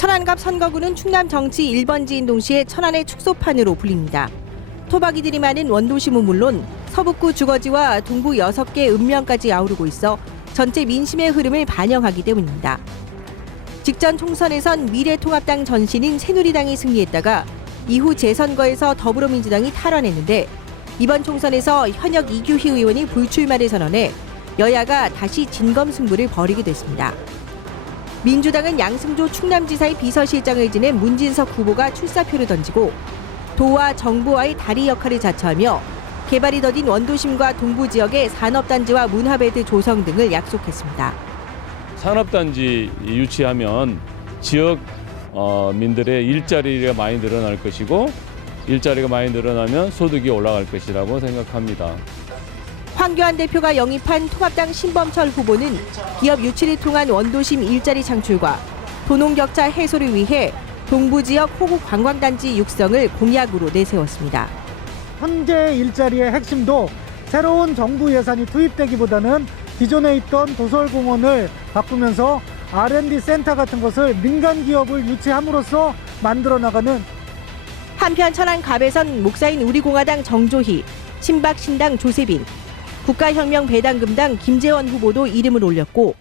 백갑 선거구는 충남 정치 1번지인 동시에 천안의 축소판으로 불립니다. 토박이들이 많은 원도심은 물론 서북구 주거지와 동부 6개 읍면까지 아우르고 있어 전체 민심의 흐름을 반영하기 때문입니다. 직전 총선에선 미래통합당 전신인 새누리당이 승리했다가 이후 재선거에서 더불어민주당이 탈환했는데 이번 총선에서 현역 이규희 의원이 불출마를 선언해 여야가 다시 진검 승부를 벌이게 됐습니다. 민주당은 양승조 충남지사의 비서실장을 지낸 문진석 후보가 출사표를 던지고 도와 정부와의 다리 역할을 자처하며 개발이 더딘 원도심과 동부 지역의 산업단지와 문화베드 조성 등을 약속했습니다. 산업단지 유치하면 지역 어, 민들의 일자리가 많이 늘어날 것이고 일자리가 많이 늘어나면 소득이 올라갈 것이라고 생각합니다. 황교안 대표가 영입한 통합당 신범철 후보는 기업 유치를 통한 원도심 일자리 창출과 도농 격차 해소를 위해 동부 지역 호국 관광단지 육성을 공약으로 내세웠습니다. 현재 일자리의 핵심도 새로운 정부 예산이 투입되기보다는 기존에 있던 도설공원을 바꾸면서 R&D 센터 같은 것을 민간 기업을 유치함으로써 만들어 나가는 한편 천안 갑에선 목사인 우리공화당 정조희, 친박신당 조세빈, 국가혁명 배당금당 김재원 후보도 이름을 올렸고